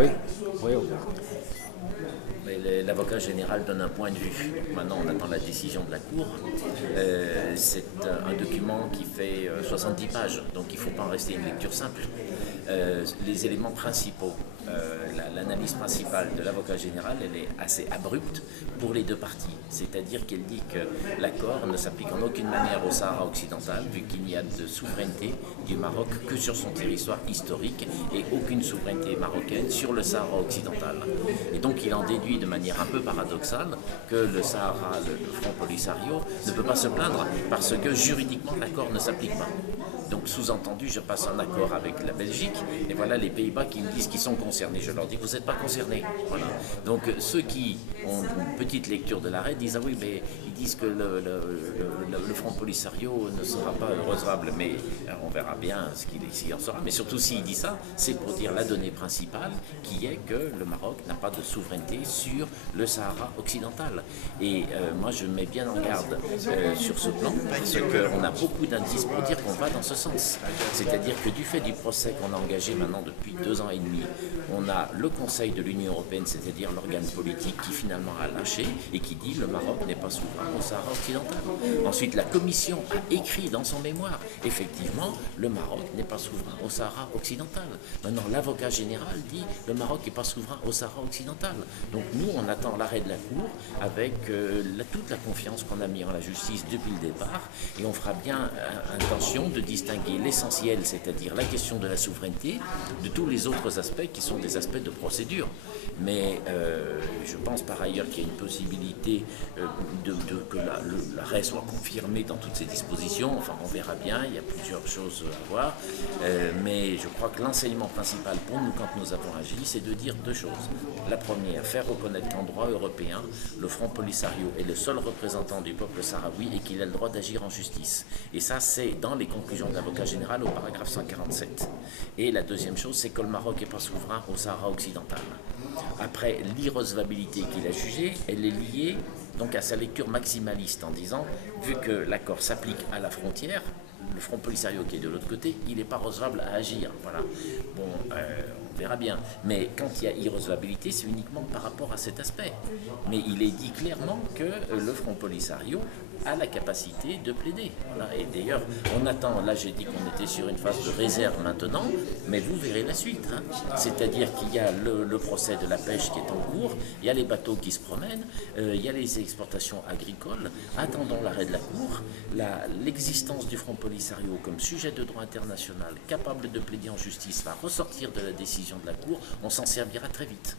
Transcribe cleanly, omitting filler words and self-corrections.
Oui, oui, Mais l'avocat général donne un point de vue. Donc maintenant, on attend la décision de la Cour. C'est un document qui fait 70 pages, donc il ne faut pas en rester une lecture simple. Les éléments principaux, l'analyse principale de l'avocat général, elle est assez abrupte pour les deux parties. C'est-à-dire qu'elle dit que l'accord ne s'applique en aucune manière au Sahara occidental, vu qu'il n'y a de souveraineté du Maroc que sur son territoire historique et aucune souveraineté marocaine sur le Sahara occidental. Et donc il en déduit de manière un peu paradoxale que le Sahara, le Front Polisario, ne peut pas se plaindre parce que juridiquement l'accord ne s'applique pas. Donc sous-entendu, je passe un accord avec la Belgique et voilà les Pays-Bas qui me disent qu'ils sont concernés. Je leur dis, vous n'êtes pas concernés. Voilà. Donc ceux qui ont une petite lecture de l'arrêt disent, ah oui, mais ils disent que le Front Polisario ne sera pas recevable, mais on verra bien ce qu'il en sera. Mais surtout s'il dit ça, c'est pour dire la donnée principale qui est que le Maroc n'a pas de souveraineté sur le Sahara occidental. Et moi je mets bien en garde sur ce plan parce qu'on a beaucoup d'indices pour dire qu'on va dans ce sens. C'est-à-dire que du fait du procès qu'on a engagé maintenant depuis 2 ans et demi, on a le Conseil de l'Union européenne, c'est-à-dire l'organe politique qui finalement a lâché et qui dit le Maroc n'est pas souverain au Sahara occidental. Ensuite, la Commission a écrit dans son mémoire, effectivement, le Maroc n'est pas souverain au Sahara occidental. Maintenant, l'avocat général dit le Maroc n'est pas souverain au Sahara occidental. Donc nous, on attend l'arrêt de la Cour avec toute la confiance qu'on a mis en la justice depuis le départ et on fera bien intention de distinguer l'essentiel, c'est-à-dire la question de la souveraineté, de tous les autres aspects qui sont des aspects de procédure. Mais je pense par ailleurs qu'il y a une possibilité que l'arrêt soit confirmé dans toutes ces dispositions. Enfin, on verra bien, il y a plusieurs choses à voir. Mais je crois que l'enseignement principal pour nous, quand nous avons agi, c'est de dire 2 choses. La première, faire reconnaître qu'en droit européen, le Front Polisario est le seul représentant du peuple sahraoui et qu'il a le droit d'agir en justice. Et ça, c'est dans les conclusions de l'avocat général au paragraphe 147. Et la deuxième chose, c'est que le Maroc n'est pas souverain au Sahara occidental. Après, l'irrecevabilité qu'il a jugée, elle est liée donc à sa lecture maximaliste en disant, vu que l'accord s'applique à la frontière, le Front Polisario qui est de l'autre côté, il n'est pas recevable à agir. Voilà. Bon, on verra bien. Mais quand il y a irrecevabilité, c'est uniquement par rapport à cet aspect. Mais il est dit clairement que le Front Polisario a la capacité de plaider. Voilà. Et d'ailleurs, on attend, là j'ai dit qu'on était sur une phase de réserve maintenant, mais vous verrez la suite. Hein. C'est-à-dire qu'il y a le procès de la pêche qui est en cours, il y a les bateaux qui se promènent, il y a les exportations agricoles. Attendons l'arrêt de la Cour. L'existence du Front Polisario comme sujet de droit international capable de plaider en justice va ressortir de la décision de la Cour. On s'en servira très vite.